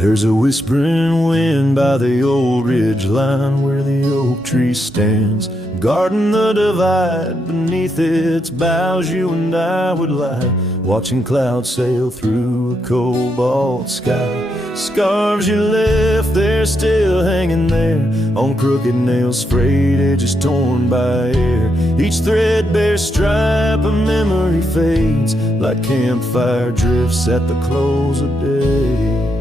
There's a whispering wind by the old ridge line where the oak tree stands, guarding the divide. Beneath its boughs you and I would lie, watching clouds sail through a cobalt sky. Scarves you left there still hanging there on crooked nails, frayed edges torn by air. Each threadbare stripe of memory fades like campfire drifts at the close of day.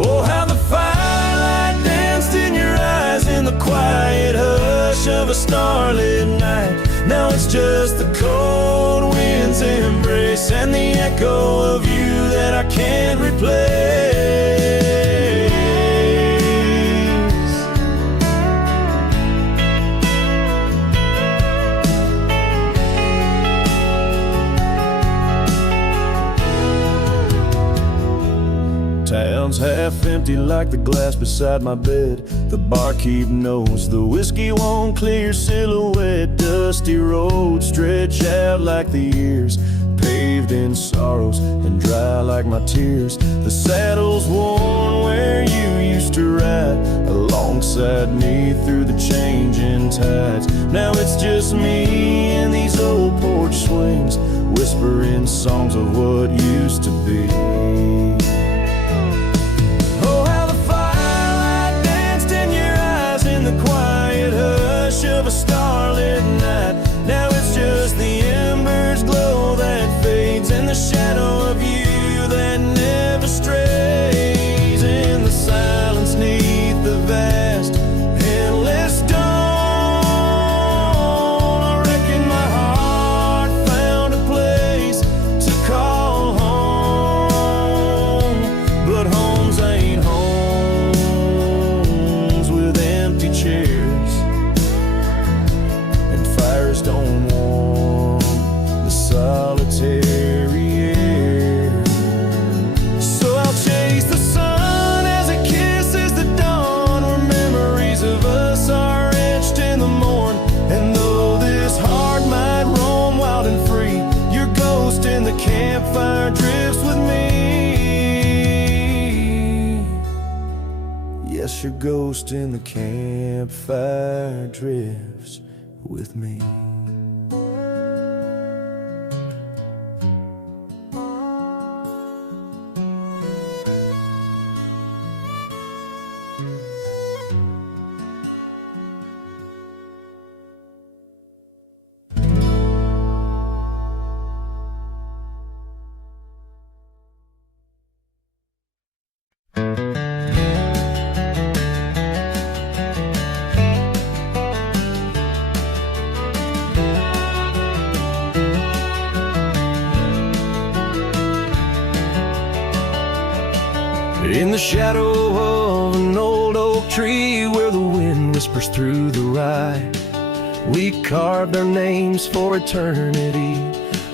Oh, how the firelight danced in your eyes in the quiet hush of a starlit night. Now it's just the cold wind's embrace and the echo of you that I can't replace. Town's half empty like the glass beside my bed. The barkeep knows the whiskey won't clear silhouette. Dusty roads stretch out like the years, paved in sorrows and dry like my tears. The saddle's worn where you used to ride alongside me through the changing tides. Now it's just me and these old porch swings, whispering songs of what used to be. Of a starlit night, now it's just the embers glow that fades and the shadow of you that never strays. In the silence neath the vast endless dawn, I reckon my heart found a place to call home. But homes ain't homes with empty chairs. Fires don't warm the solitary air. So I'll chase the sun as it kisses the dawn, where memories of us are etched in the morn. And though this heart might roam wild and free, your ghost in the campfire drifts with me. Yes, your ghost in the campfire drifts with me. In the shadow of an old oak tree where the wind whispers through the rye, we carved our names for eternity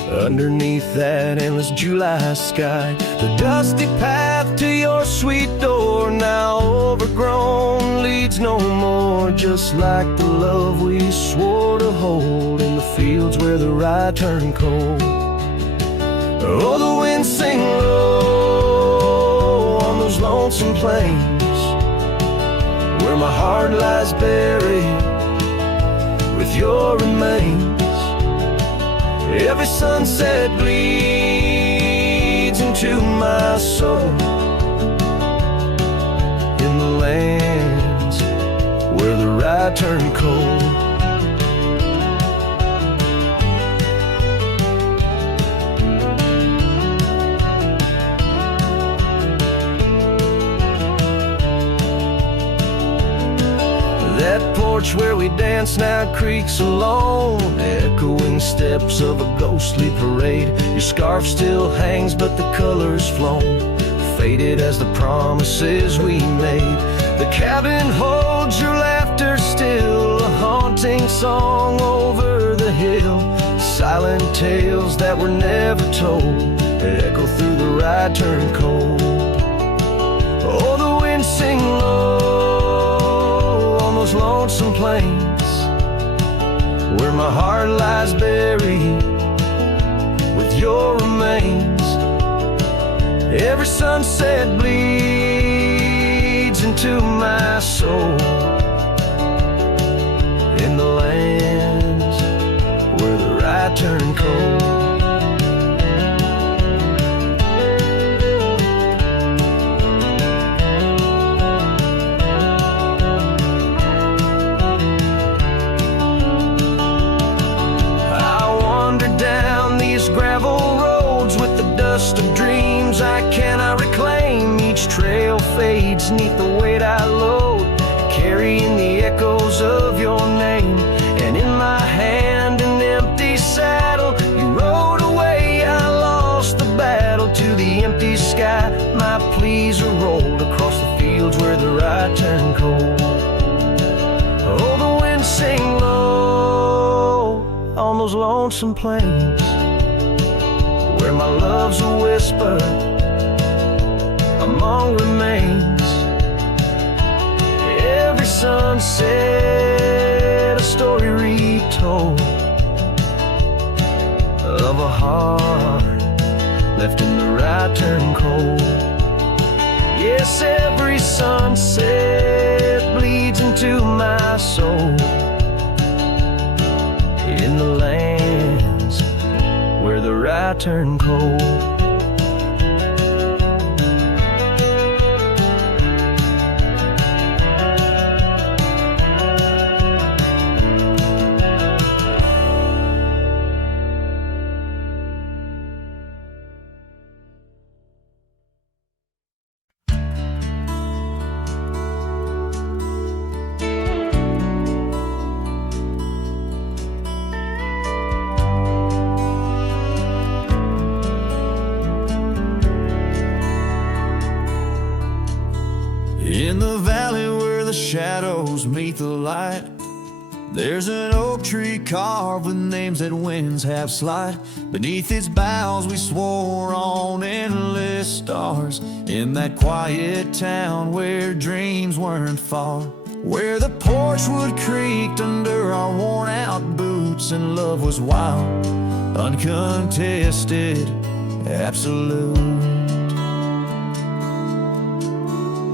underneath that endless July sky. The dusty path to your sweet door, now overgrown, leads no more, just like the love we swore to hold in the fields where the rye turned cold. Oh, the wind sing low on those lonesome plains where my heart lies buried with your remains. Every sunset bleeds into my soul in the lands where the rye turned cold. That porch where we dance now creaks alone, echoing steps of a ghostly parade. Your scarf still hangs but the color's flown, faded as the promises we made. The cabin holds your laughter still, a haunting song over the hill. Silent tales that were never told echo through the rye turned cold. Oh, the wind sing low on those lonesome plains where my heart lies buried with your remains. Every sunset bleeds into my soul. In the lands where the right turn cold. Gravel roads with the dust of dreams I cannot reclaim. Each trail fades neath the weight I load, carrying the echoes of your name. And in my hand an empty saddle, you rode away, I lost the battle. To the empty sky my pleas are rolled, across the fields where the right turn cold. Oh, the winds sing low on those lonesome plains, where my love's a whisper among remains. Every sunset a story retold of a heart left in the right turn cold. Yes, every sunset bleeds into my soul. In the lands where the right turn cold. In the valley where the shadows meet the light, there's an oak tree carved with names that winds have slide. Beneath its boughs we swore on endless stars, in that quiet town where dreams weren't far, where the porch wood creaked under our worn out boots, and love was wild, uncontested, absolute.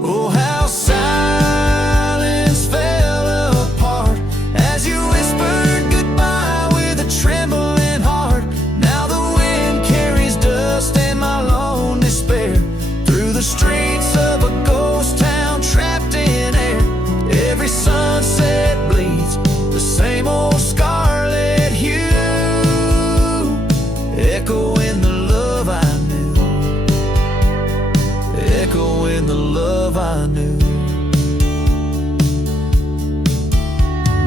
Oh, how silence fell apart as you whispered goodbye with a trembling heart. Now the wind carries dust and my lone despair through the streets of a ghost town trapped in air. Every sunset bleeds the same old scarlet hue, echoing the love I knew, echoing the love I knew.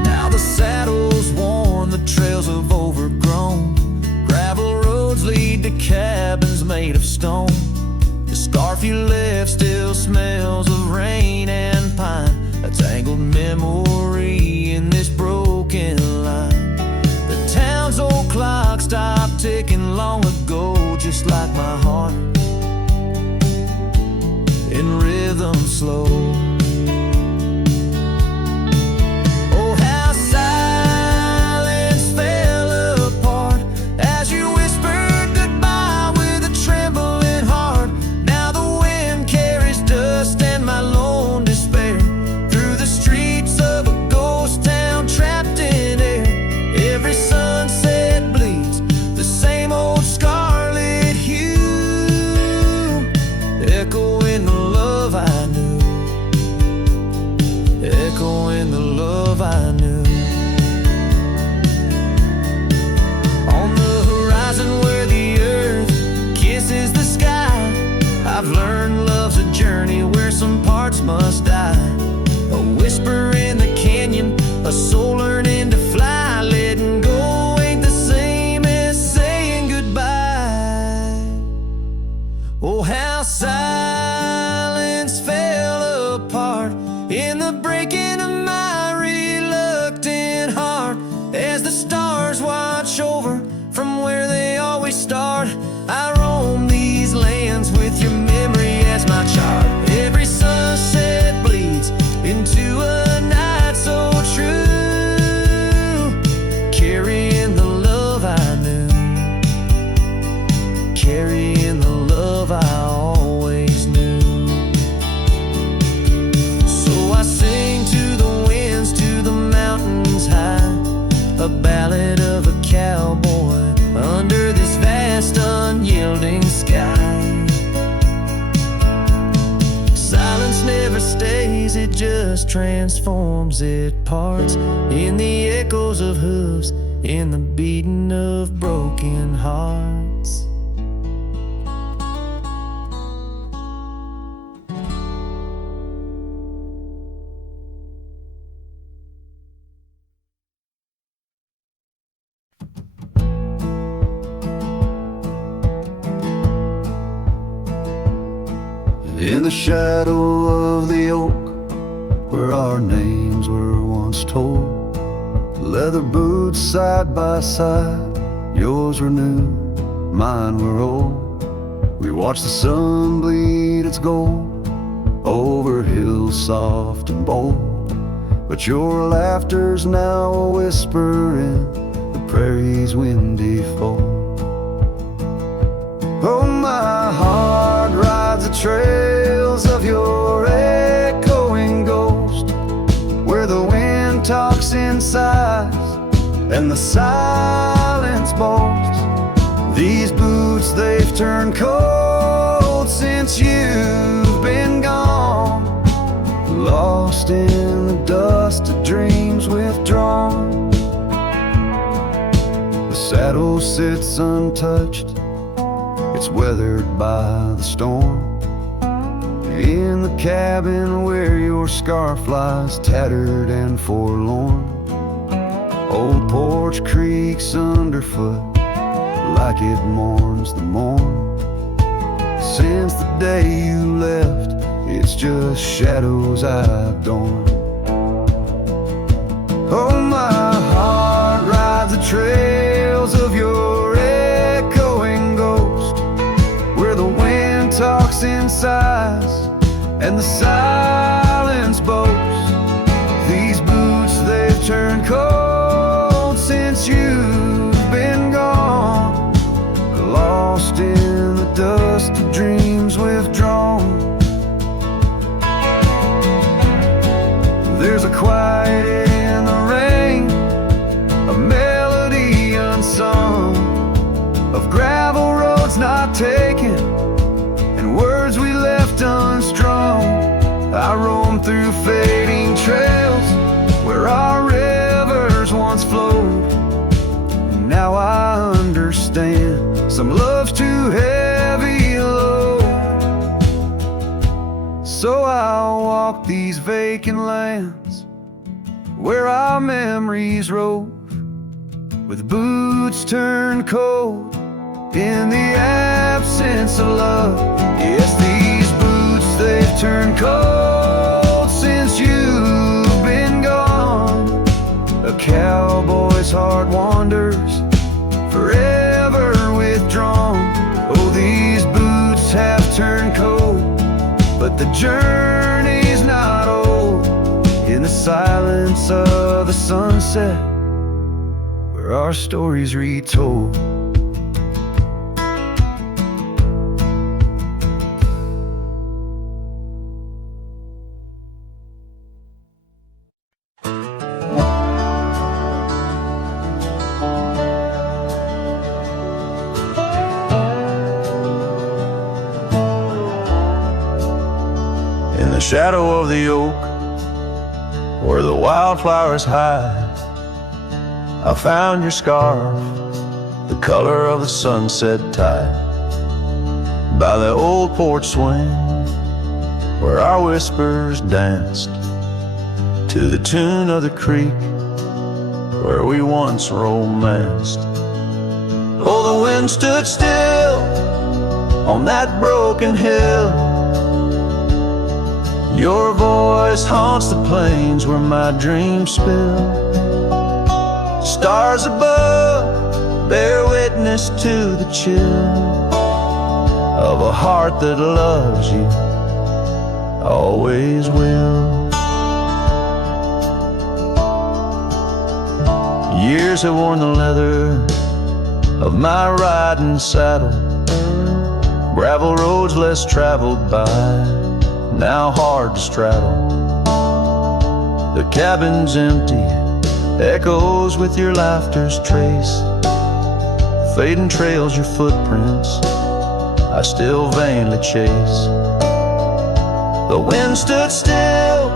Now the saddle's worn, the trails have overgrown, gravel roads lead to cabins made of stone. The scarf you left still smells of rain and pine, a tangled memory in this broken line. The town's old clock stopped ticking long ago, just like my heart, in rhythm slow. Oh, how silence fell apart as you whispered goodbye with a trembling heart. Now the wind carries dust and my lone despair through the streets of a ghost town trapped in air. Every sunset bleeds the same old scarlet hue, echoing the love I knew, echoing the love I knew. On the horizon where the earth kisses the sky, I've learned love's a journey where some parts must die. A whisper in the canyon, a soul learning to fly. Letting go ain't the same as saying goodbye. Oh, how silence fell apart in the breaking of my reluctant heart, as the stars watch over from where they always start. I roam these lands with your memory as my chart. Every sunset bleeds never stays, it just transforms, it parts in the echoes of hooves, in the beating of broken hearts. In the shadow of the oak, where our names were once told, leather boots side by side, yours were new, mine were old. We watched the sun bleed its gold over hills soft and bold, but your laughter's now a whisper in the prairie's windy fold. Oh, my heart rides the trails of your echoing ghost, where the wind talks in sighs and the silence boasts. These boots, they've turned cold since you've been gone, lost in the dust of dreams withdrawn. The saddle sits untouched, it's weathered by the storm, in the cabin where your scarf lies tattered and forlorn. Old porch creaks underfoot like it mourns the morn. Since the day you left, it's just shadows I've adorn. Oh, my heart rides the trails of your echoing ghost, where the wind talks in sighs and the silence boasts. These boots, they've turned cold since you've been gone, lost in the dust of dreams withdrawn. There's a quiet in the rain, a melody unsung, of gravel roads not taken and words we left unstrung. I roam through fading trails where our rivers once flowed, and now I understand some love's too heavy a load. So I'll walk these vacant lands where our memories rove, with boots turned cold in the absence of love. Yes, these boots, they've turned cold since you've been gone. A cowboy's heart wanders, forever withdrawn. Oh, these boots have turned cold, but the journey's not old. In the silence of the sunset, where our stories retold. In the shadow of the oak, where the wildflowers hide, I found your scarf, the color of the sunset tide, by the old porch swing, where our whispers danced to the tune of the creek, where we once romanced. Oh, the wind stood still on that broken hill. Your voice haunts the plains where my dreams spill. Stars above bear witness to the chill of a heart that loves you, always will. Years have worn the leather of my riding saddle, gravel roads less traveled by, now hard to straddle. The cabin's empty, echoes with your laughter's trace, fading trails your footprints I still vainly chase. The wind stood still,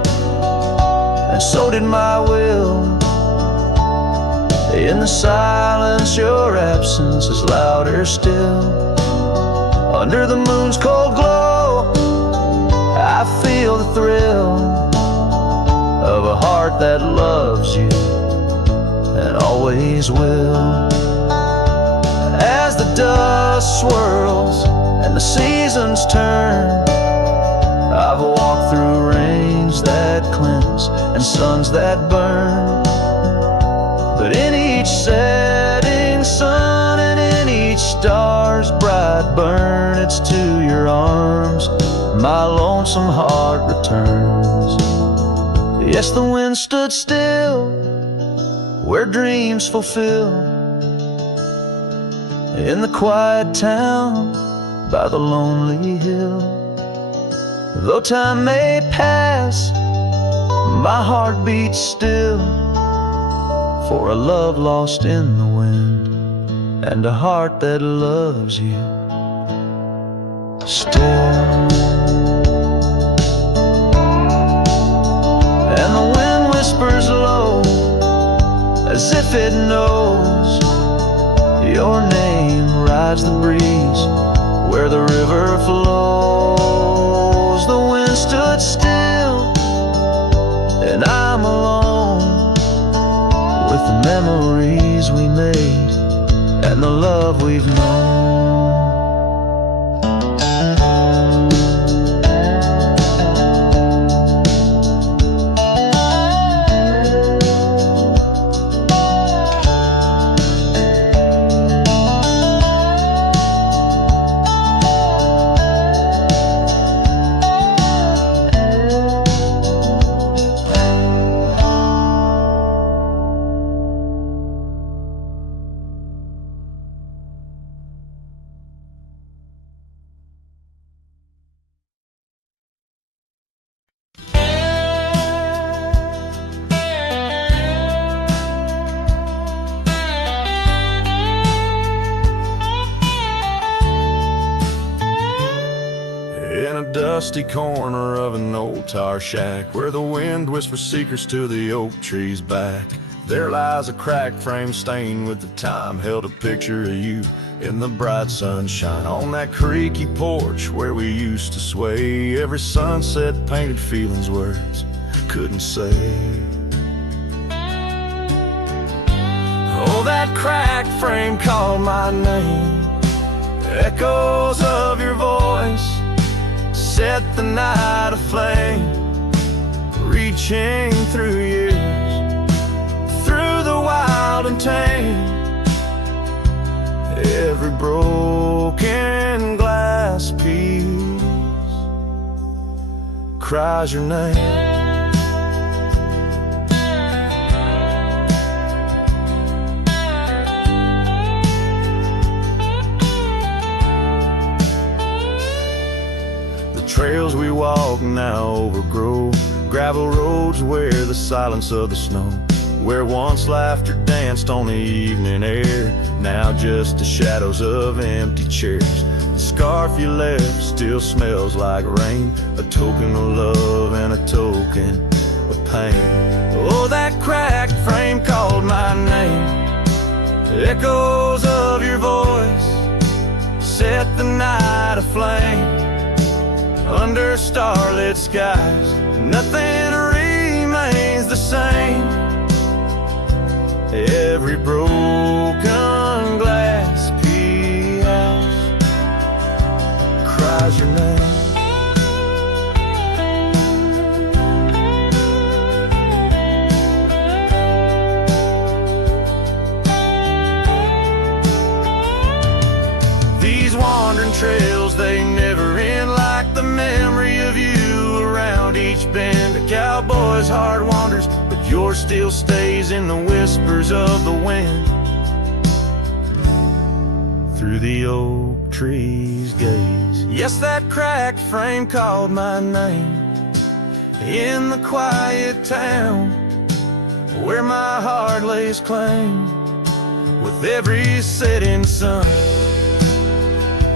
and so did my will. In the silence, your absence is louder still. Under the moon's cold glow, I feel the thrill of a heart that loves you and always will. As the dust swirls and the seasons turn, I've walked through rains that cleanse and suns that burn. But in each setting sun and in each star's bright burn, it's to your arms my lonesome heart returns. Yes, the wind stood still where dreams fulfill, in the quiet town by the lonely hill. Though time may pass, my heart beats still, for a love lost in the wind and a heart that loves you still. And the wind whispers low, as if it knows your name rides the breeze where the river flows. The wind stood still, and I'm alone with the memories we made and the love we've known. Dusty corner of an old tar shack, where the wind whispers secrets to the oak tree's back, there lies a cracked frame stained with the time, held a picture of you in the bright sunshine. On that creaky porch where we used to sway, every sunset painted feelings words couldn't say. Oh, that cracked frame called my name, echoes of your voice set the night aflame, reaching through years, through the wild and tame. Every broken glass piece cries your name. Trails we walk now overgrow, gravel roads where the silence of the snow, where once laughter danced on the evening air, now just the shadows of empty chairs. The scarf you left still smells like rain, a token of love and a token of pain. Oh, that cracked frame called my name, echoes of your voice set the night aflame. Under starlit skies, nothing remains the same. Every broken glass piece cries your name. These wandering trails, they never end, like the memory of you around each bend. A cowboy's heart wanders, but yours still stays in the whispers of the wind. Through the oak tree's gaze, yes, that cracked frame called my name, in the quiet town where my heart lays claim. With every setting sun,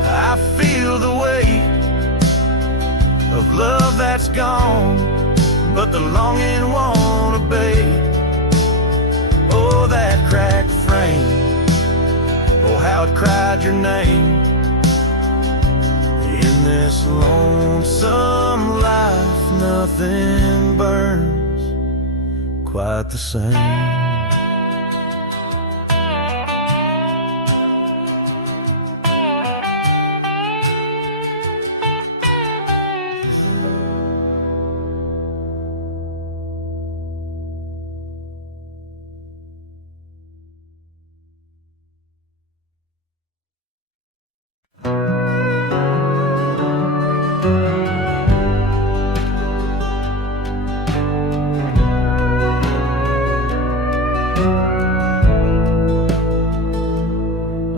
I feel the weight of love that's gone, but the longing won't abate. Oh, that cracked frame, oh, how it cried your name. In this lonesome life, nothing burns quite the same.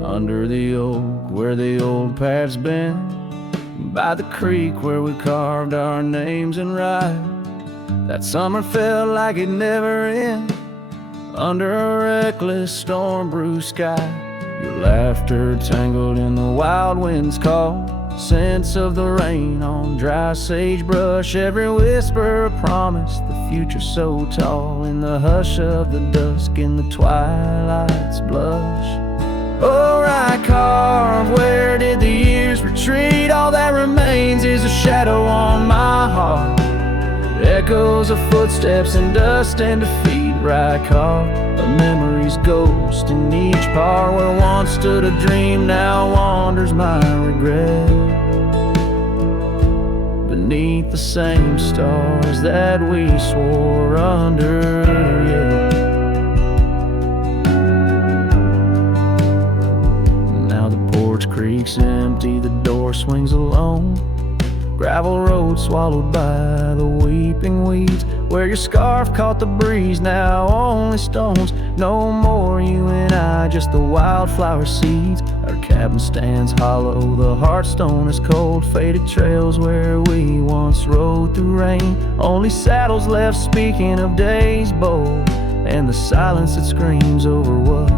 Under the oak where the old path's been, by the creek where we carved our names in rye. That summer felt like it'd never end, under a reckless storm-bruised sky. Your laughter tangled in the wild wind's call, scents of the rain on dry sagebrush, every whisper a promise, the future so tall, in the hush of the dusk, in the twilight's blush. Oh, right carve, where did the years retreat? All that remains is a shadow on my heart, echoes of footsteps and dust and defeat. Right carve, a memory's ghost in each part, where once stood a dream, now wanders my regret. Beneath the same stars that we swore under, yeah. Creek's empty, the door swings alone. Gravel road swallowed by the weeping weeds, where your scarf caught the breeze, now only stones. No more you and I, just the wildflower seeds. Our cabin stands hollow, the hearthstone is cold. Faded trails where we once rode through rain, only saddles left speaking of days bold, and the silence that screams over what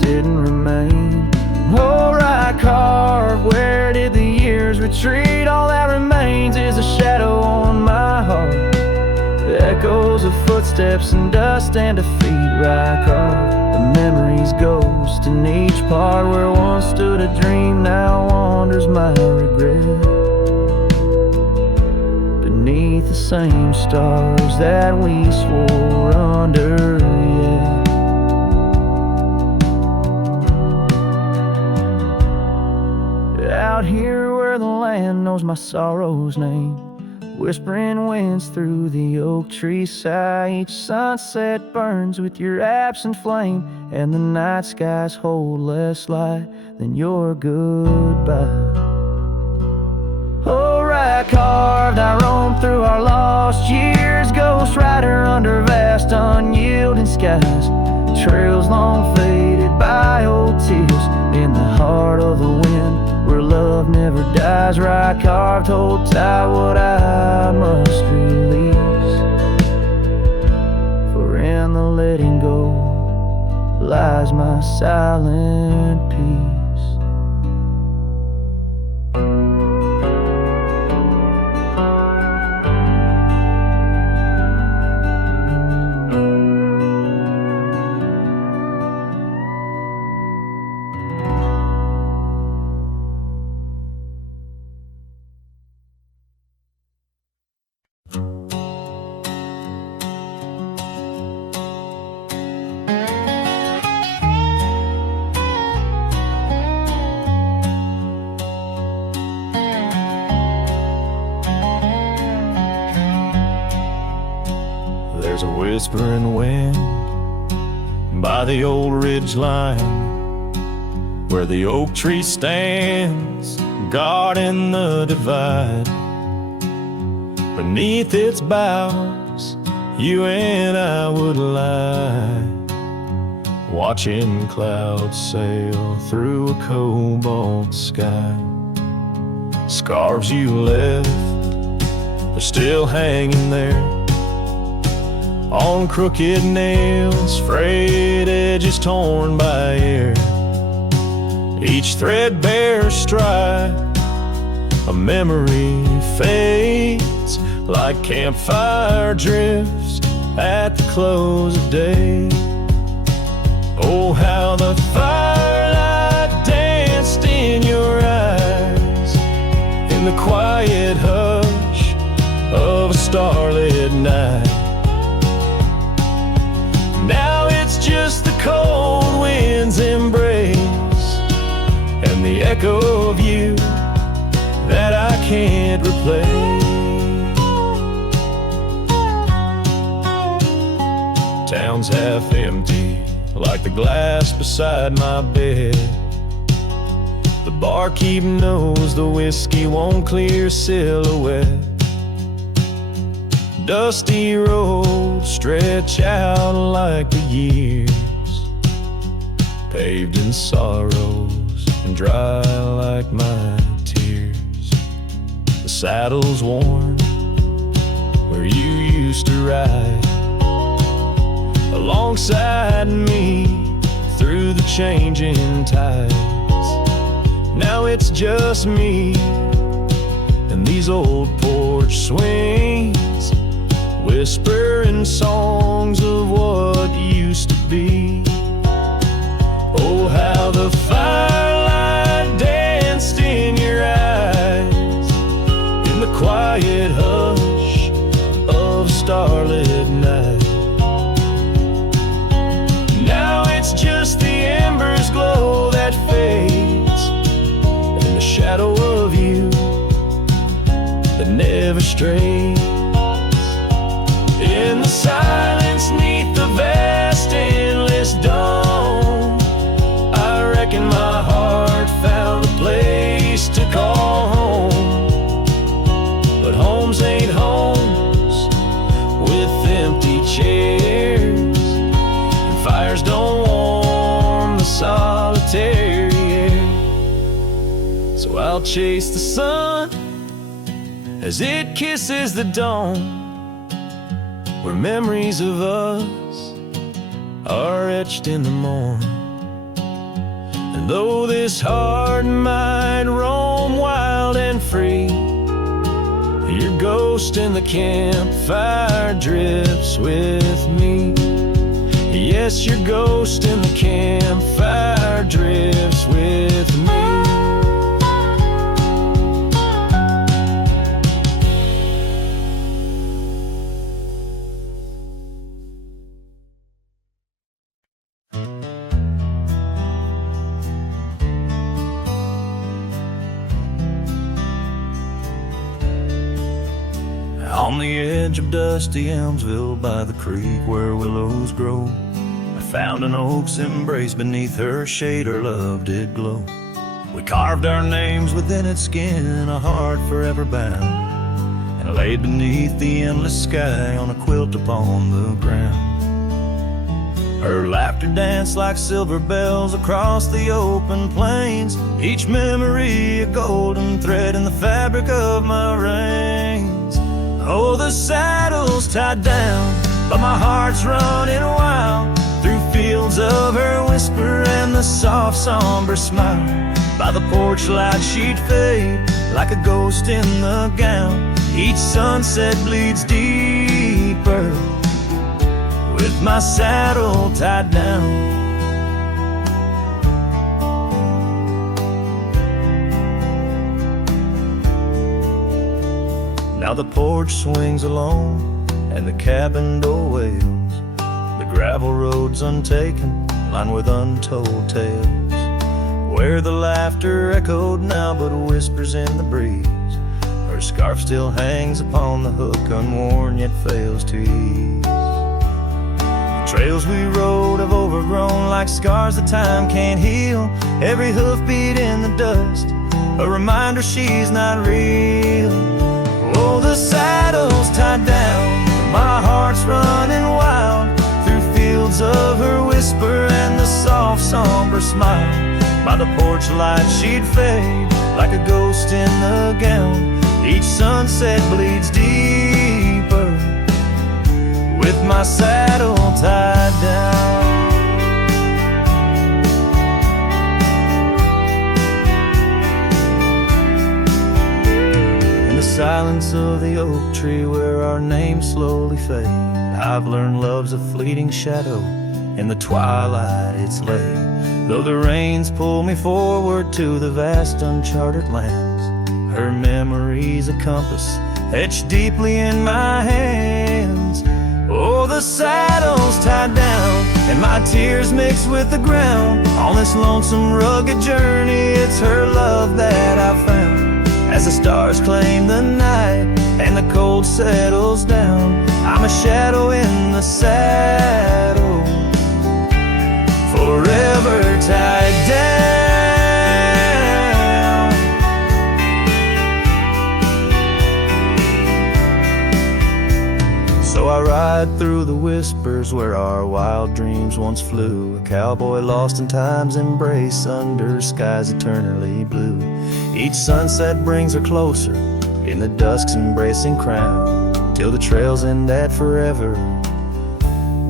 didn't remain. Oh, right carve, where did the years retreat? All that remains is a shadow on my heart, echoes of footsteps and dust and defeat. Right carve, the memory's ghost in each part, where once stood a dream, now wanders my regret. Beneath the same stars that we swore under, yeah. Out here where the land knows my sorrow's name, whispering winds through the oak tree sigh. Each sunset burns with your absent flame, and the night skies hold less light than your goodbye. Oh, right carved, I roam through our lost years, ghost rider under vast unyielding skies. Trails long faded by old tears, in the heart of the wind where love never dies. Right carved, hold tight what I must release, for in the letting go lies my silent peace. There's a whispering wind by the old ridge line, where the oak tree stands guarding the divide. Beneath its boughs you and I would lie, watching clouds sail through a cobalt sky. Scarves you left, they're still hanging there, on crooked nails, frayed edges torn by air. Each threadbare stripe A memory fades like campfire drifts at the close of day. Oh, how the firelight danced in your eyes in the quiet hush of a starlit night. Now it's just the cold wind's embrace and the echo of you that I can't replace. Town's half empty, like the glass beside my bed. The barkeep knows the whiskey won't clear silhouette. Dusty roads stretch out like the years, paved in sorrows and dry like my tears. The saddle's worn where you used to ride alongside me through the changing tides. Now it's just me and these old porch swings, whispering songs of what used to be. Oh, how the firelight danced in your eyes in the quiet hush of starlit night. Now it's just the embers glow that fades and the shadow of you that never strays. In the silence neath the vast endless dome, I reckon my heart found a place to call home. But homes ain't homes with empty chairs, and fires don't warm the solitary air. So I'll chase the sun as it kisses the dome, where memories of us are etched in the morn. And though this heart might roam wild and free, your ghost in the campfire drifts with me. Yes, your ghost in the campfire drifts with me. On the edge of dusty Elmsville by the creek where willows grow, I found an oak's embrace. Beneath her shade her love did glow. We carved our names within its skin, a heart forever bound, and laid beneath the endless sky on a quilt upon the ground. Her laughter danced like silver bells across the open plains, each memory a golden thread in the fabric of my reins. Oh, the saddle's tied down, but my heart's running wild through fields of her whisper and the soft somber smile. By the porch light she'd fade like a ghost in the gown. Each sunset bleeds deeper with my saddle tied down. Now the porch swings alone and the cabin door wails. The gravel road's untaken, lined with untold tales, where the laughter echoed now but whispers in the breeze. Her scarf still hangs upon the hook, unworn yet fails to ease. The trails we rode have overgrown like scars that time can't heal. Every hoofbeat in the dust, a reminder she's not real. Oh, the saddle's tied down, my heart's running wild through fields of her whisper and the soft somber smile. By the porch light she'd fade like a ghost in the gown. Each sunset bleeds deeper with my saddle tied down. silence of the oak tree where our names slowly fade, I've learned love's a fleeting shadow. In the twilight it's late, though the rains pull me forward to the vast uncharted lands. Her memory's a compass etched deeply in my hands. Oh, the saddle's tied down and my tears mix with the ground. On this lonesome rugged journey, it's her love that I found. As the stars claim the night and the cold settles down, I'm a shadow in the saddle, forever tied down. So I ride through the whispers where our wild dreams once flew, a cowboy lost in time's embrace under skies eternally blue. Each sunset brings her closer in the dusk's embracing crown, till the trails end at forever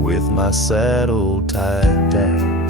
with my saddle tied down.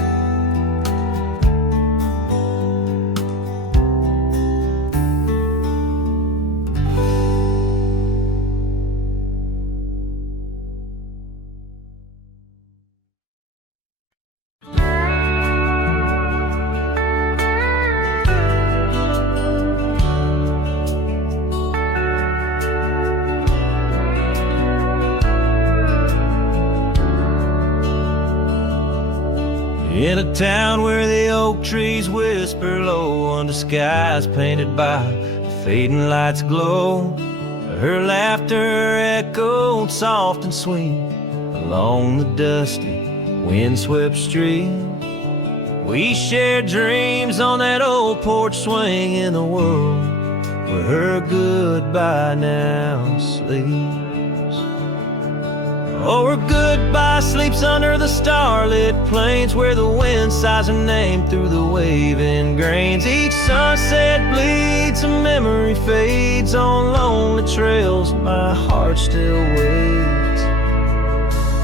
In a town where the oak trees whisper low under skies painted by fading lights glow, her laughter echoed soft and sweet along the dusty windswept street. We shared dreams on that old porch swing in the world where her goodbye now sleeps. Oh, her goodbye sleeps under the starlit plains where the wind sighs her name through the waving grains. Each sunset bleeds, a memory fades on lonely trails. My heart still waits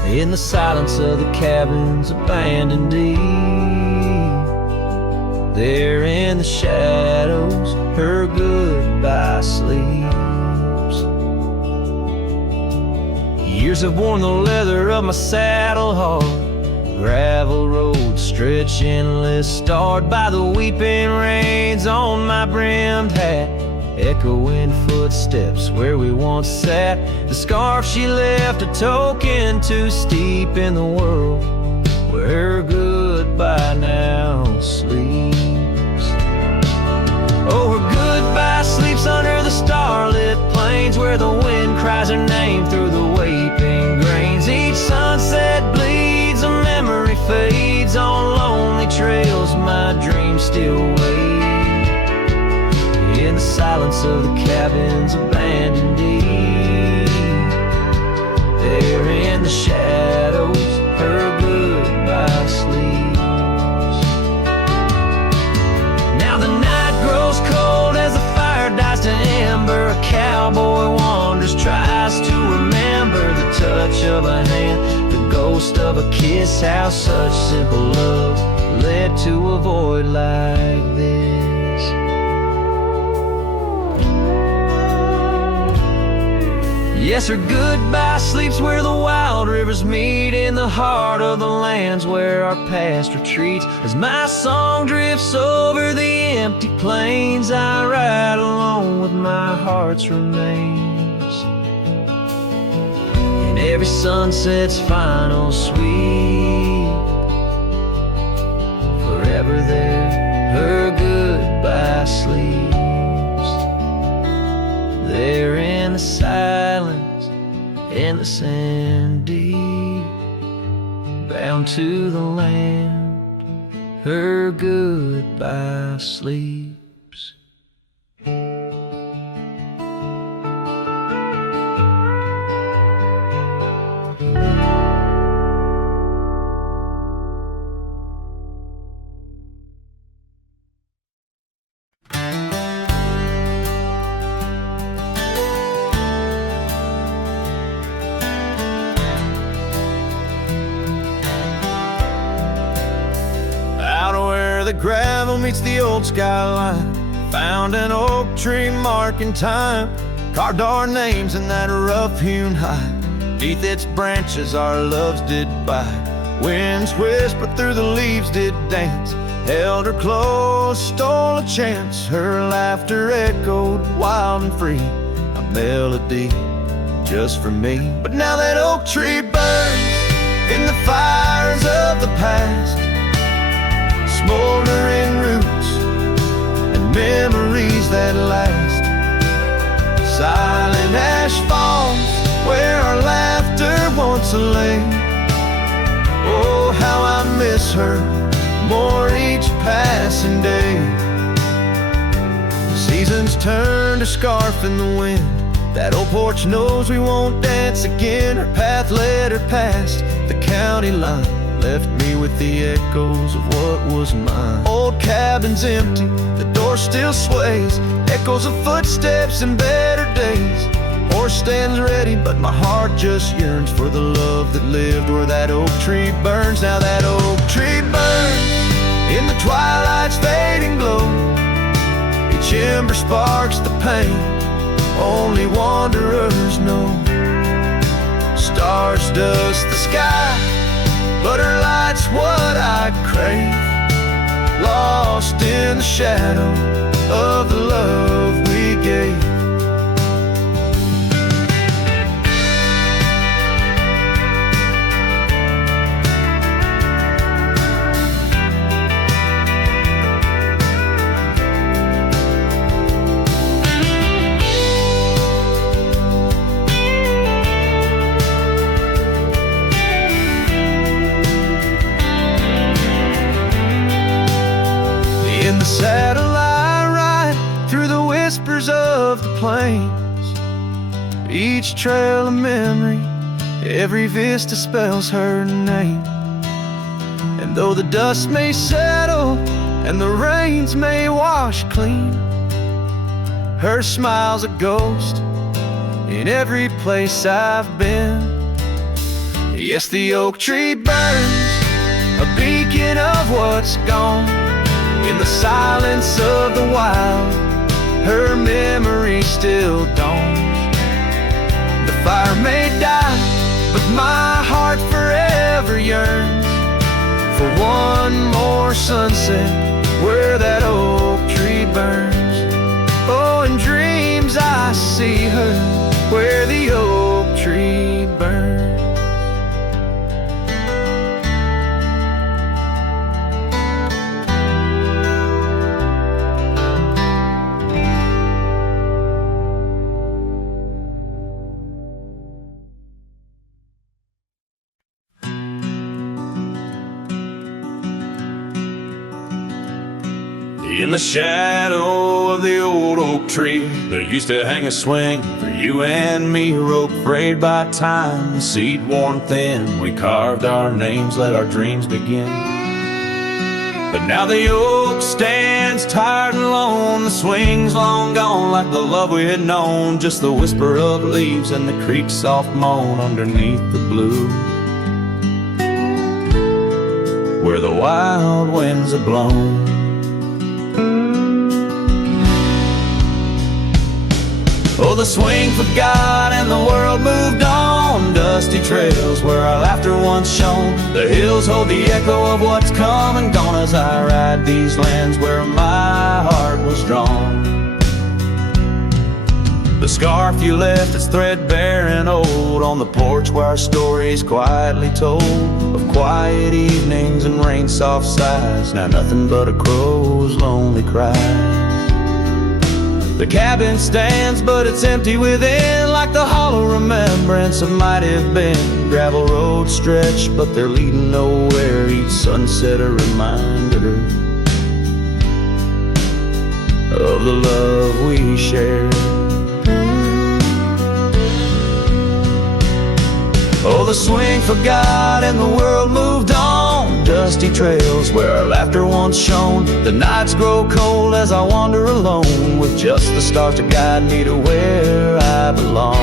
in the silence of the cabins abandoned deep. There in the shadows, her goodbye sleeps. Years have worn the leather of my saddle hard, gravel roads stretch endless, starred by the weeping rains on my brimmed hat. Echoing footsteps where we once sat, the scarf she left a token too steep in the world where her goodbye now sleeps. Oh, her goodbye sleeps under the starlit plains where the wind cries her name through the weeping grains. Each sunset bleeds, a memory fades on lonely trails. My dreams still wait in the silence of the cabins abandoned deep. There in the shadows, her goodbye sleeps. Now the night grows cold as the fire dies to ember. A cowboy wanders, tries to remember the touch of a hand, the ghost of a kiss, how such simple love led to a void like this. Yes, her goodbye sleeps where the wild rivers meet, in the heart of the lands where our past retreats. As my song drifts over the empty plains, I ride alone with my heart's remains. And every sunset's final sweep, forever there, her goodbye sleeps. There in the silence, in the sand deep, bound to the land, her goodbye sleeps. The gravel meets the old skyline, found an oak tree marking time, carved our names in that rough-hewn hide. Beneath its branches our loves did bide. Winds whispered through the leaves did dance. Held her close, stole a chance. Her laughter echoed wild and free, a melody just for me. But now that oak tree burns in the fires of the past, smoldering roots and memories that last. Silent ash falls where our laughter once lay. Oh, how I miss her more each passing day. Seasons turn to scarf in the wind. That old porch knows we won't dance again. Her path led her past the county line, left me with the echoes of what was mine. Old cabin's empty, the door still sways, echoes of footsteps in better days. Horse stands ready, but my heart just yearns for the love that lived where that oak tree burns. Now that oak tree burns in the twilight's fading glow. Each ember sparks the pain only wanderers know. Stars dust the sky, but her light's what I crave. Lost in the shadow of the love we gave. In the saddle I ride through the whispers of the plains. Each trail a memory, every vista spells her name. And though the dust may settle and the rains may wash clean, her smile's a ghost in every place I've been. Yes, the oak tree burns, a beacon of what's gone. In the silence of the wild, her memory still dawns. The fire may die, but my heart forever yearns for one more sunset where that oak tree burns. Oh, in dreams I see her where the oak tree burns. In the shadow of the old oak tree, there used to hang a swing for you and me, a rope frayed by time, the seed worn thin. We carved our names, let our dreams begin. But now the oak stands tired and alone, the swing's long gone like the love we had known. Just the whisper of leaves and the creek's soft moan underneath the blue, where the wild winds have blown. Oh, the swing forgot and the world moved on. Dusty trails where our laughter once shone. The hills hold the echo of what's come and gone as I ride these lands where my heart was drawn. The scarf you left is threadbare and old on the porch where our stories quietly told of quiet evenings and rain-soft sighs. Now nothing but a crow's lonely cry. The cabin stands, but it's empty within, like the hollow remembrance of might have been. Gravel roads stretch, but they're leading nowhere. Each sunset a reminder of the love we shared. Oh, the swing forgot and the world moved on. Dusty trails where our laughter once shone. The nights grow cold as I wander alone, with just the stars to guide me to where I belong.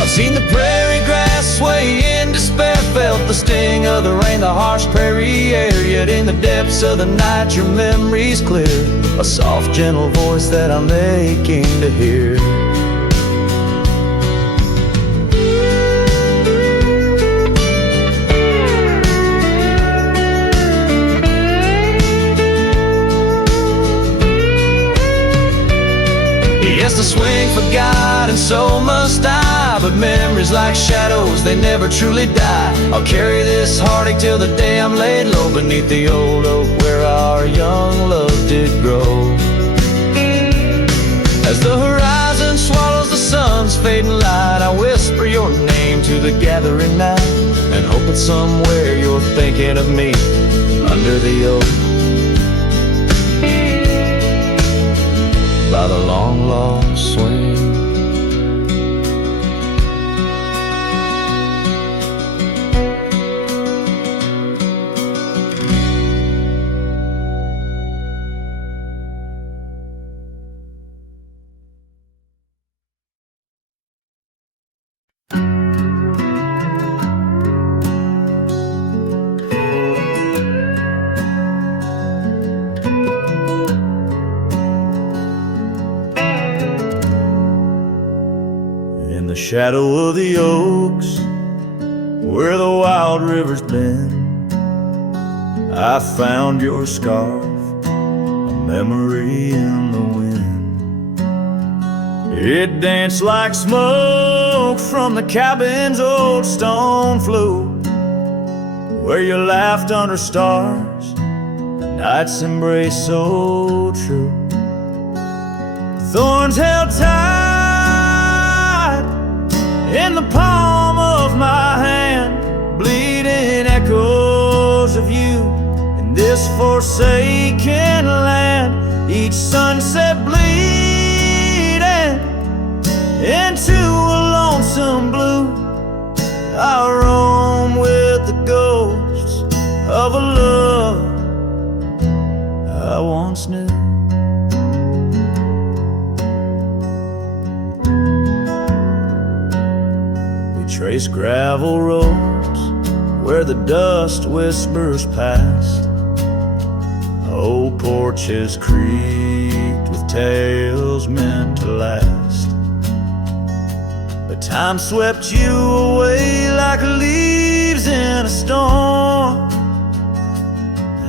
I've seen the prairie grass sway in despair, felt the sting of the rain, the harsh prairie air. Yet in the depths of the night your memory's clear, a soft gentle voice that I'm aching to hear. Yes, I swing for God and so must I, but memories like shadows, they never truly die. I'll carry this heartache till the day I'm laid low beneath the old oak where our young love did grow. As the horizon swallows the sun's fading light, I whisper your name to the gathering night, and hope that somewhere you're thinking of me under the oak by the long lost swing. Shadow of the oaks, where the wild river's been, I found your scarf, a memory in the wind. It danced like smoke from the cabin's old stone floor, where you laughed under stars, night's embrace so true. Thorns held tight in the palm of my hand, bleeding echoes of you in this forsaken land. Each sunset bleeding into a lonesome blue, I roam with the ghosts of a love I once knew. Trace gravel roads where the dust whispers past, old porches creaked with tales meant to last. But time swept you away like leaves in a storm,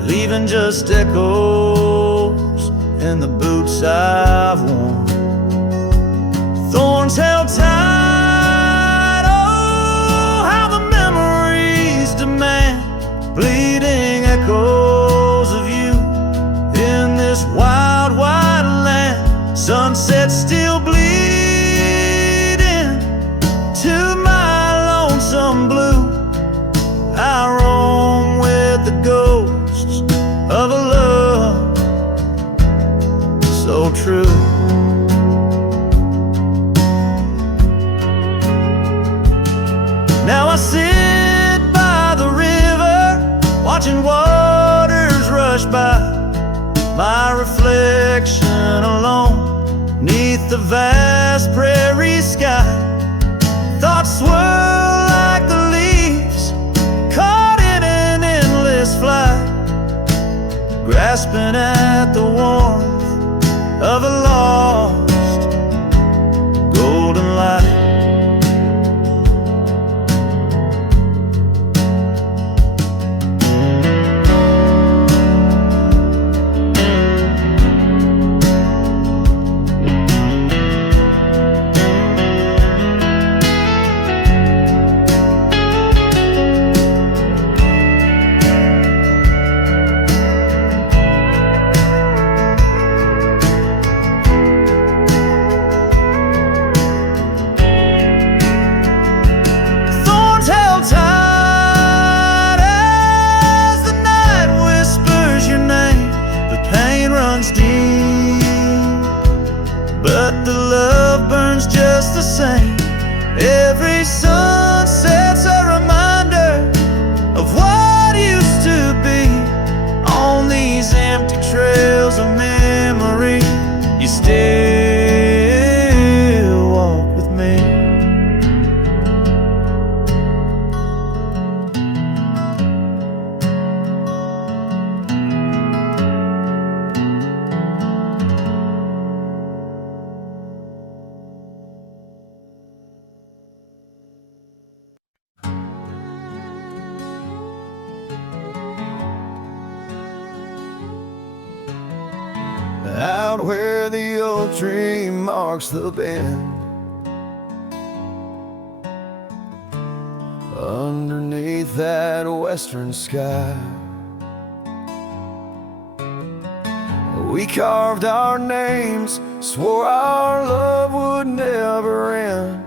leaving just echoes in the boots I've worn. Thorns held tight, bleeding echoes of you in this wild, wide land. Sunset still bleeding to my lonesome blue. I roam with the ghosts of a love so true. Now I sit by the river, watching waters rush by, my reflection alone neath the vast prairie sky. Thoughts swirl like the leaves caught in an endless flight, grasping at the warmth of a lost golden light. stream marks the bend. Underneath that western sky, we carved our names, swore our love would never end.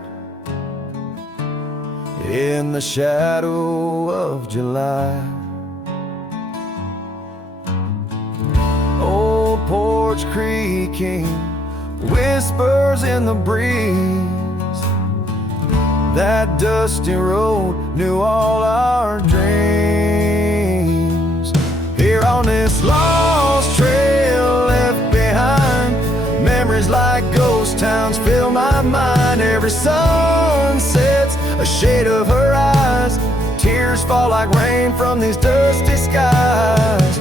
In the shadow of July, old porch creaking, whispers in the breeze. That dusty road knew all our dreams. Here on this lost trail left behind, memories like ghost towns fill my mind. Every sun sets a shade of her eyes, tears fall like rain from these dusty skies.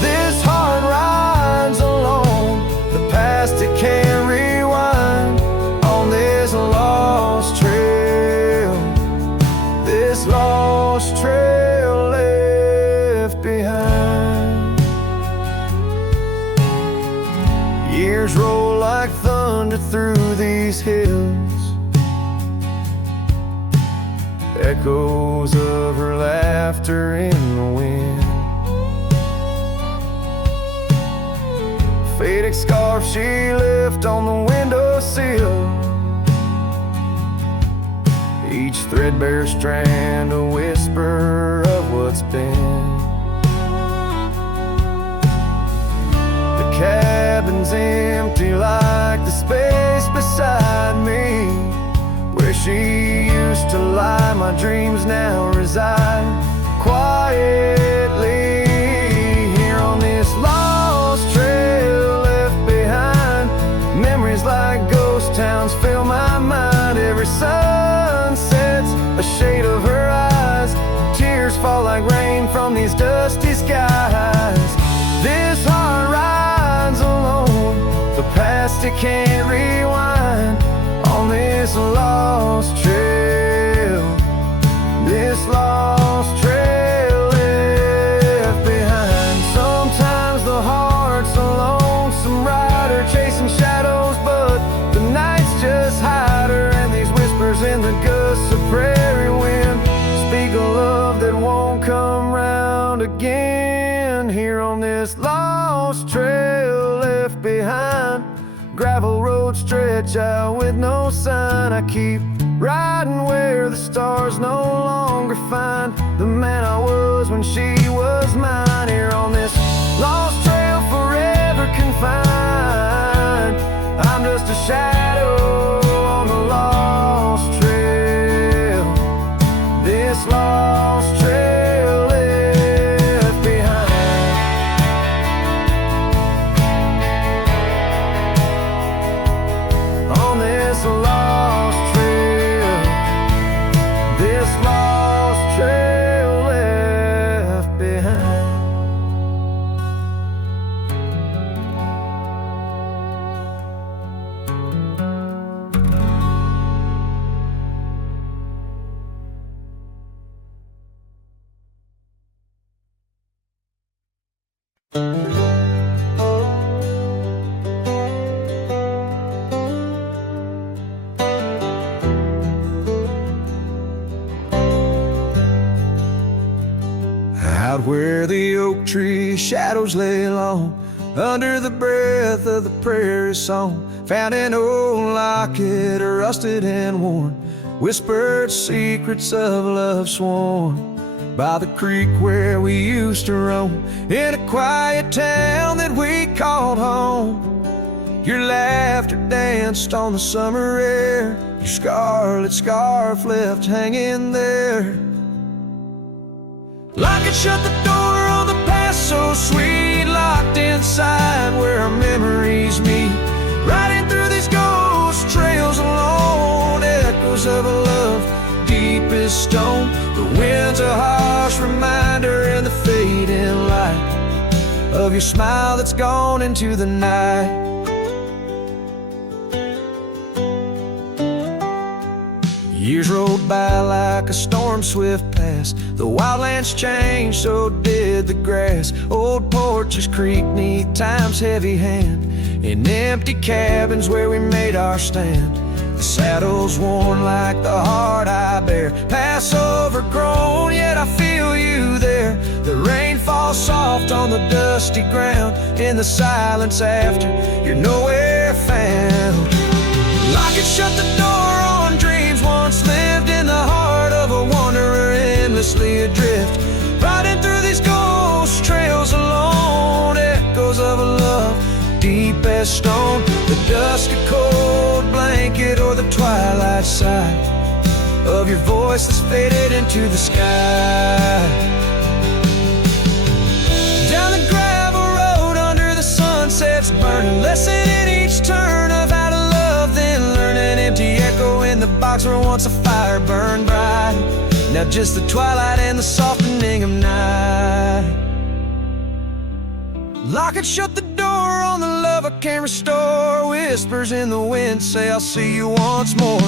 This heart rides alone, the past it can't rewind. On this lost trail, this lost trail left behind. Years roll like thunder through these hills, echoes of her laughter in the wind. Faded scarf she left on the windowsill, each threadbare strand a whisper of what's been. The cabin's empty like the space beside me, where she used to lie. My dreams now reside quietly here on this lost trail left behind. Memories like ghost towns fill my mind. Every sun sets a shade of her eyes, tears fall like rain from these dusty skies. This heart rides alone, the past it can't rewind. On this lost trail, this lost trail left behind. Sometimes the heart's a lonesome rider chasing shadows, but the nights just hide her. And these whispers in the gusts of prairie wind speak a love that won't come round again. Here on this lost trail left behind, gravel roads stretch out with no sign. I keep riding where the stars no longer find the man I was when she was mine. Here on this lost trail forever confined, I'm just a shadow on the lost trail. This lost trail left behind. On this lost trail, this lost trail left behind. Out where the oak tree shadows lay long, under the breath of the prairie song, found an old locket, rusted and worn, whispered secrets of love sworn. By the creek where we used to roam, in a quiet town that we called home, your laughter danced on the summer air, your scarlet scarf left hanging there. Locket shut the door on the past so sweet, locked inside where our memories meet. Riding through these ghost trails alone, echoes of a love deep as stone. The wind's a harsh reminder in the fading light of your smile that's gone into the night. Years rolled by like a storm swift past. The wildlands changed, so did the grass. Old porches creak neath time's heavy hand. in empty cabins where we made our stand. The saddles worn like the heart I bear, pass overgrown, yet I feel you there. The rain falls soft on the dusty ground, in the silence after you're nowhere found. Lock it, shut the door on dreams once lived in the heart of a wanderer endlessly adrift. Riding through these ghost trails alone, echoes of a love deep as stone. The dusk, a cold blanket, or the twilight sigh of your voice that's faded into the sky. Down the gravel road under the sunsets burning, lesson in each turn of how to love, then learn. An empty echo in the box where once a fire burned bright, now just the twilight and the softening of night. Lock it, shut the door on the love I can't restore. Whispers in the wind say I'll see you once more.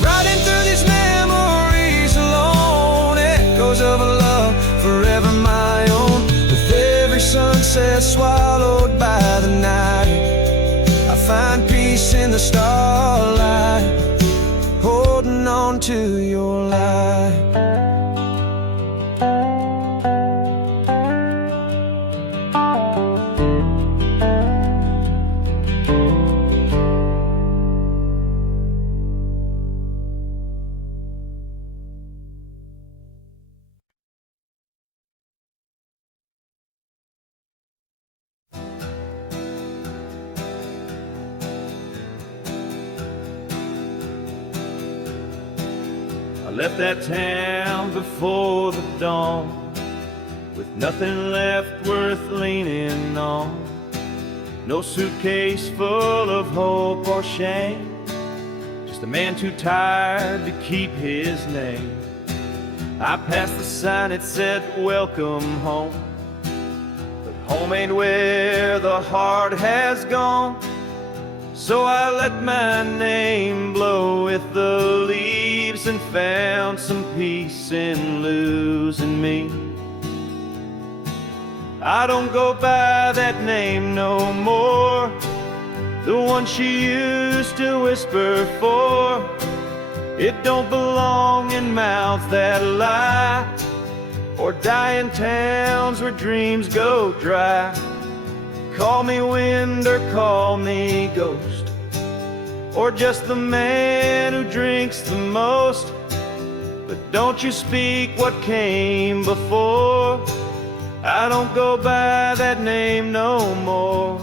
Riding through these memories alone, echoes of a love forever my own. With every sunset swallowed by the night, I find peace in the starlight, holding on to your light. I left that town before the dawn, with nothing left worth leaning on. No suitcase full of hope or shame, just a man too tired to keep his name. I passed the sign, it said welcome home, but home ain't where the heart has gone. So I let my name blow with the leaves and found some peace in losing me. I don't go by that name no more, the one she used to whisper for. It don't belong in mouths that lie, or die in towns where dreams go dry. Call me wind or call me ghost, or just the man who drinks the most. But don't you speak what came before, I don't go by that name no more.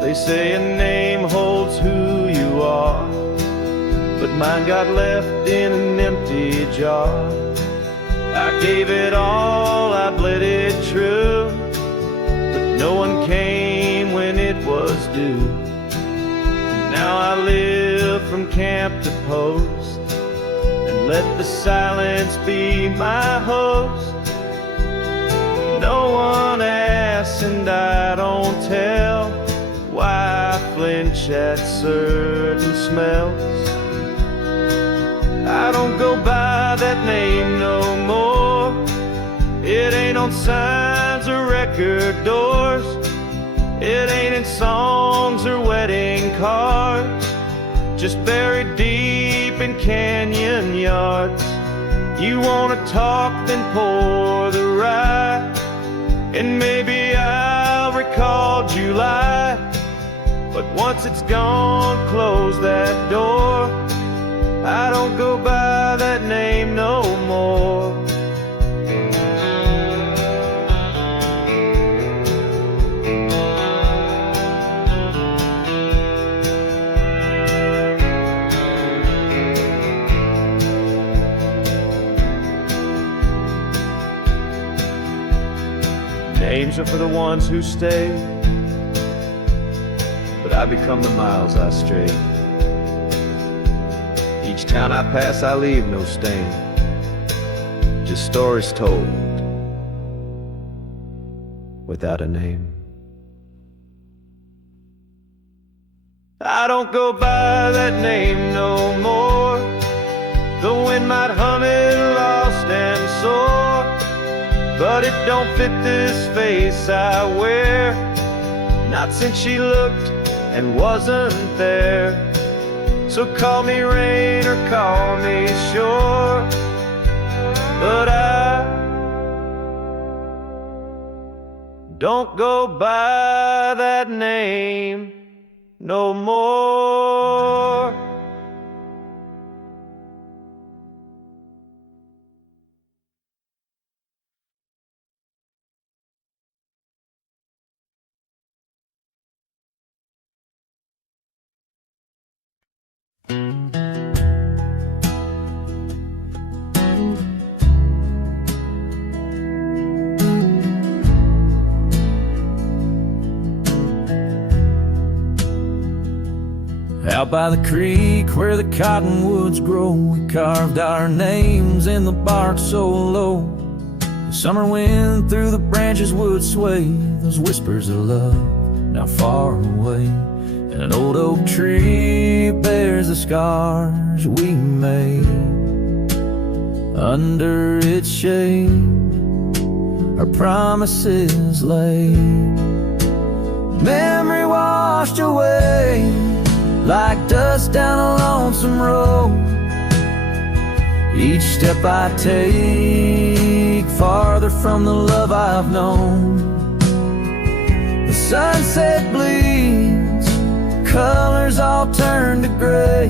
They say a name holds who you are, but mine got left in an empty jar. I gave it all, I bled it true, but no one came when it was due. Now I live from camp to post, and let the silence be my host. No one asks and I don't tell why I flinch at certain smells. I don't go by that name no more, it ain't on signs or record doors, it ain't in songs or wedding cards, just buried deep in canyon yards. You wanna talk, then pour the rye, and maybe I'll recall July. But once it's gone, close that door, I don't go by that name no more. Names are for the ones who stay, but I become the miles I stray. Each town I pass I leave no stain, just stories told without a name. I don't go by that name no more, the wind might hum it but it don't fit this face I wear. Not since she looked and wasn't there. So call me rain or call me shore, but I don't go by that name no more. Out by the creek where the cottonwoods grow, we carved our names in the bark so low. The summer wind through the branches would sway those whispers of love now far away. And an old oak tree bears the scars we made. Under its shade our promises lay. Memory washed away like dust down a lonesome road. Each step I take farther from the love I've known. The sunset bleeds, colors all turn to gray.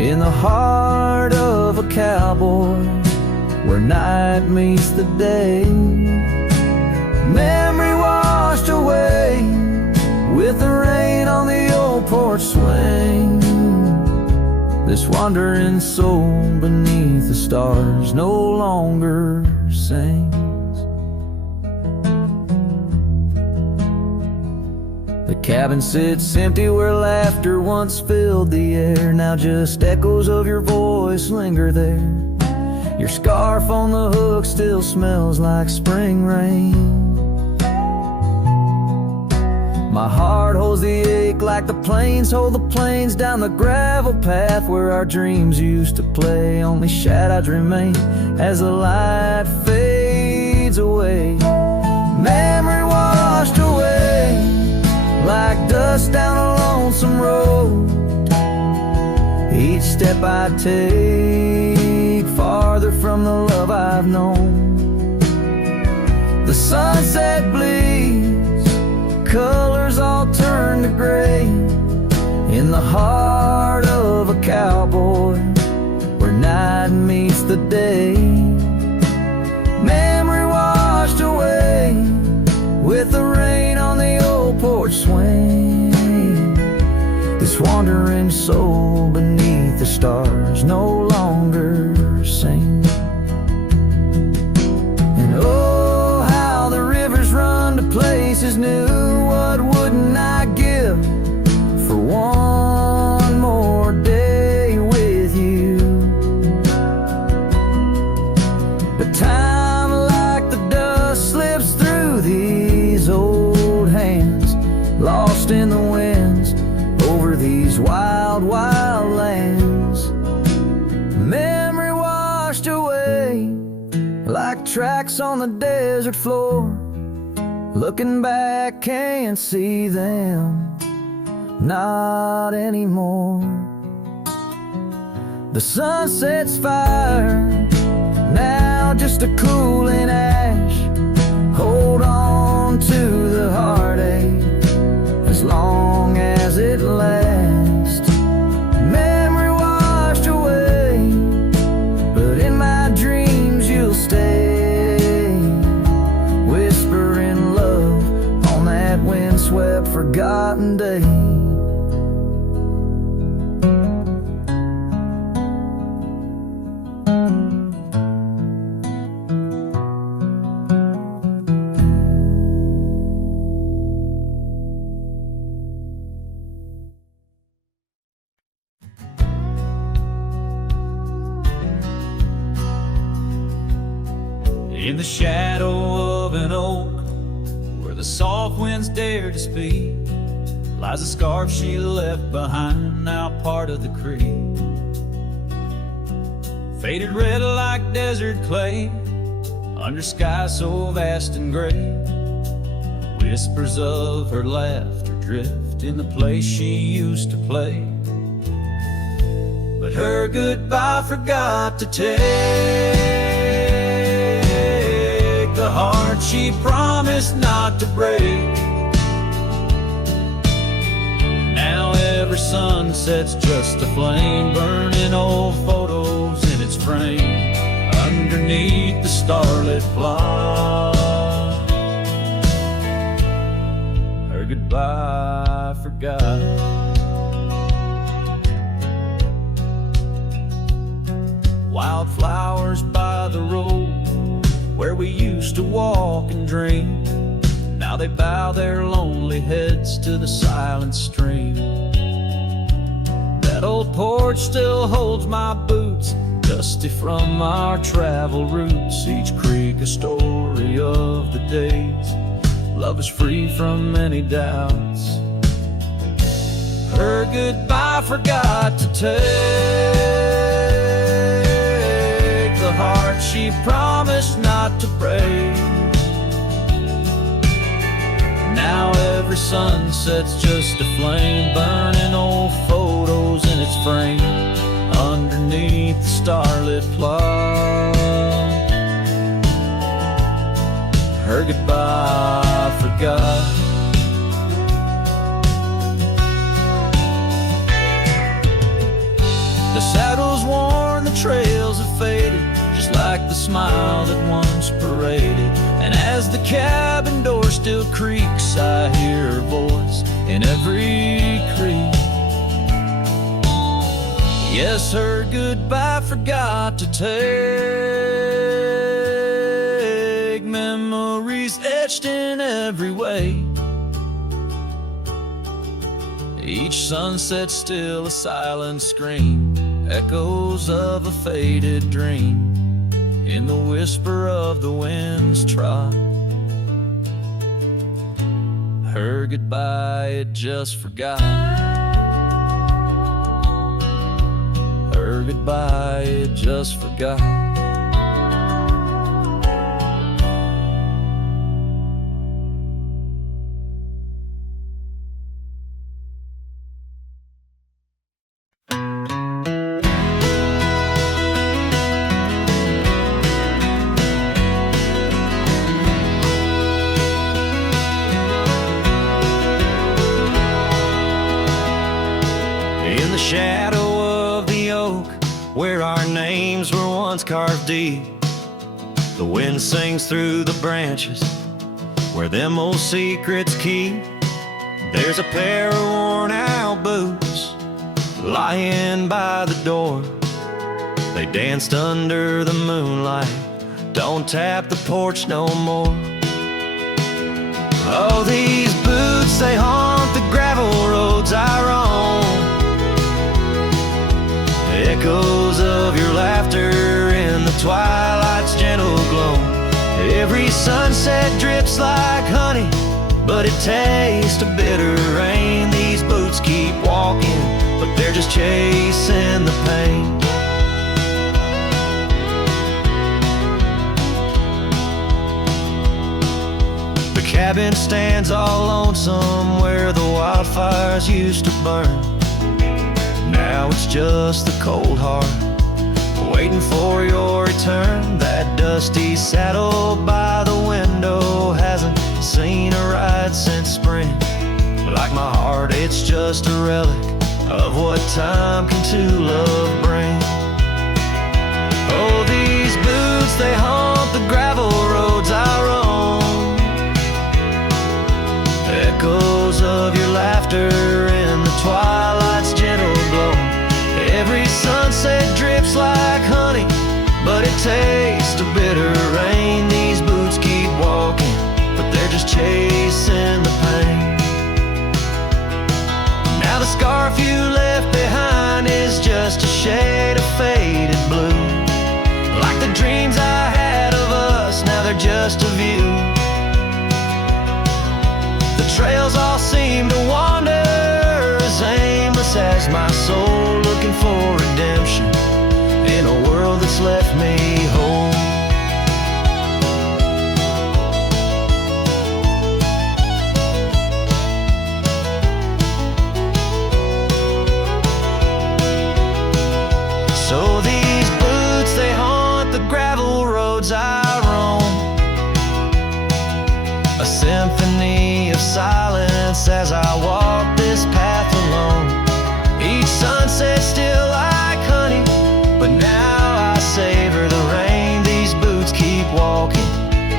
In the heart of a cowboy, where night meets the day. Memory washed away with the rain on the old porch swing. This wandering soul beneath the stars no longer sings. The cabin sits empty where laughter once filled the air. Now just echoes of your voice linger there. Your scarf on the hook still smells like spring rain. My heart holds the ache like the plains hold the plains down the gravel path where our dreams used to play. Only shadows remain as the light fades away. Memory washed away like dust down a lonesome road. Each step I take farther from the love I've known. The sunset bleeds, colors all turn to gray. In the heart of a cowboy, where night meets the day. Memory washed away with the rain on the old porch swing. This wandering soul beneath the stars no longer sings. And oh, how the rivers run to places new. What wouldn't I give for one more day with you? But time like the dust slips through these old hands, lost in the winds over these wild, wild lands. Memory washed away like tracks on the desert floor. Looking back, can't see them, not anymore. The sunset's fire, now just a cooling ash. Hold on to the heartache as long as it lasts. Memory washed away, but in my dreams you'll stay. Whispering love on that windswept forgotten day. In the shadow of an oak, where the soft winds dare to speak, lies a scarf she left behind, now part of the creek. Faded red like desert clay, under skies so vast and gray. Whispers of her laughter drift in the place she used to play. But her goodbye forgot to take the heart she promised not to break. Now every sunset's just a flame, burning old photos in its frame underneath the starlit plot. Her goodbye forgot. Wildflowers by the road where we used to walk and dream, now they bow their lonely heads to the silent stream. That old porch still holds my boots, dusty from our travel routes. Each creek a story of the days love is free from any doubts. Her goodbye forgot to take the heart she promised not to break. Now every sunset's just a flame, burning old photos in its frame underneath the starlit plot. Her goodbye forgot. The saddle's worn, the trails have faded, just like the smile that once paraded. And as the cabin door still creaks, I hear her voice in every creak. Yes, her goodbye forgot to take memories etched in every way. Each sunset still a silent scream, echoes of a faded dream in the whisper of the wind's trot. Her goodbye it just forgot. Her goodbye it just forgot. In the shadow of the oak, where our names were once carved deep, the wind sings through the branches, where them old secrets keep. There's a pair of worn out boots lying by the door. They danced under the moonlight, don't tap the porch no more. Oh, these boots, they haunt the gravel roads I roam. Echoes of your laughter in the twilight's gentle glow. Every sunset drips like honey, but it tastes of bitter rain. These boots keep walking, but they're just chasing the pain. The cabin stands all lonesome where the wildfires used to burn. Now it's just the cold heart waiting for your return. That dusty saddle by the window hasn't seen a ride since spring. Like my heart, it's just a relic of what time can to love bring. Oh, these boots, they haunt the gravel roads I roam. Echoes of your laughter in the twilight's gentle glow. Every sunset drips like honey, but it tastes of bitter rain. These boots keep walking, but they're just chasing the pain. Now the scarf you left behind is just a shade of faded blue. Like the dreams I had of us, now they're just a view. The trails all seem to wander as aimless as my soul, looking for redemption in a world that's left me whole. thoughts as I walk this path alone. Each sunset still like honey, but now I savor the rain. These boots keep walking,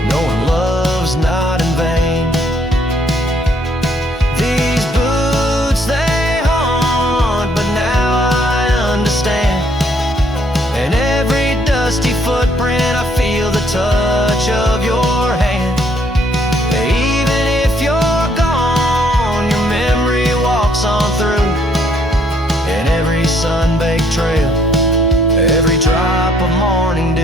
knowing love's not in vain. These boots, they haunt, but now I understand. And every dusty footprint, I feel the touch of your hand. Even if you're gone, your memory walks on through. And every sun-baked trail, every drop of morning dew.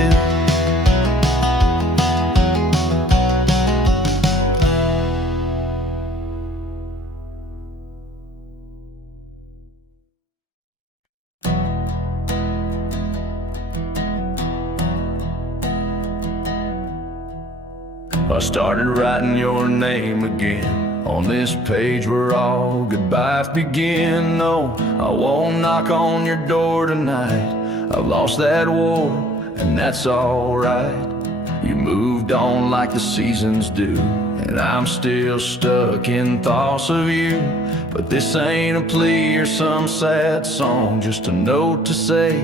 I started writing your name again on this page where all goodbyes begin. No, I won't knock on your door tonight. I've lost that war, and that's alright. You moved on like the seasons do, and I'm still stuck in thoughts of you. But this ain't a plea or some sad song, just a note to say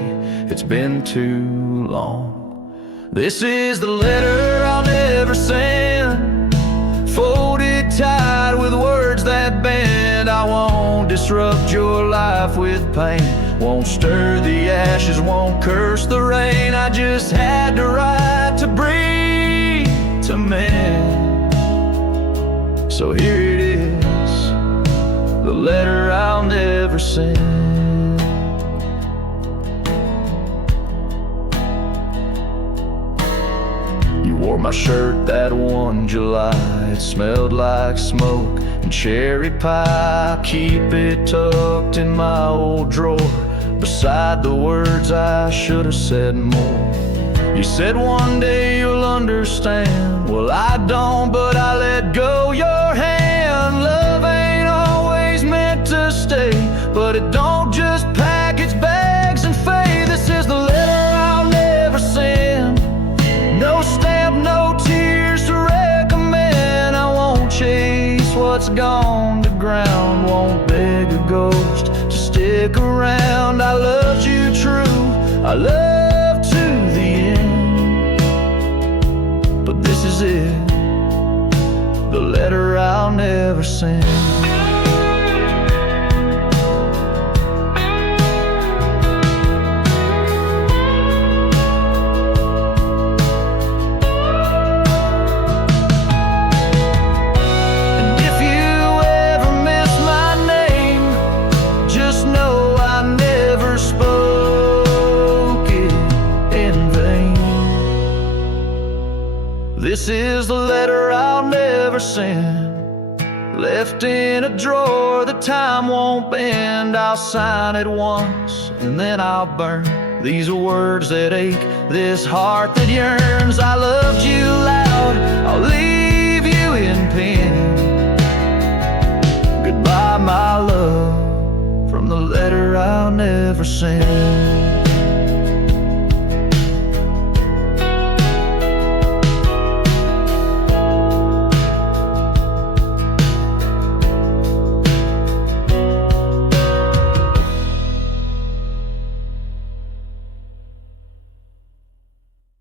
it's been too long. This is the letter I'll never send, folded tight with words that bend. I won't disrupt your life with pain, won't stir the ashes, won't curse the rain. I just had to write to breathe, to mend. So here it is, the letter I'll never send. Wore my shirt that one July, it smelled like smoke and cherry pie. Keep it tucked in my old drawer, beside the words I should have said more. You said one day you'll understand. Well, I don't, but I let go your hand. Love ain't always meant to stay, but it don't just pack its bags and fade. This is the letter I'll never send. No stamp, no tears to recommend. I won't chase what's gone to ground, won't beg a ghost to stick around. I loved you true, I loved to the end. But this is it, the letter I'll never send. This is the letter I'll never send, left in a drawer that time won't bend. I'll sign it once and then I'll burn these words that ache, this heart that yearns. I loved you loud, I'll leave you in pain. Goodbye, my love, from the letter I'll never send.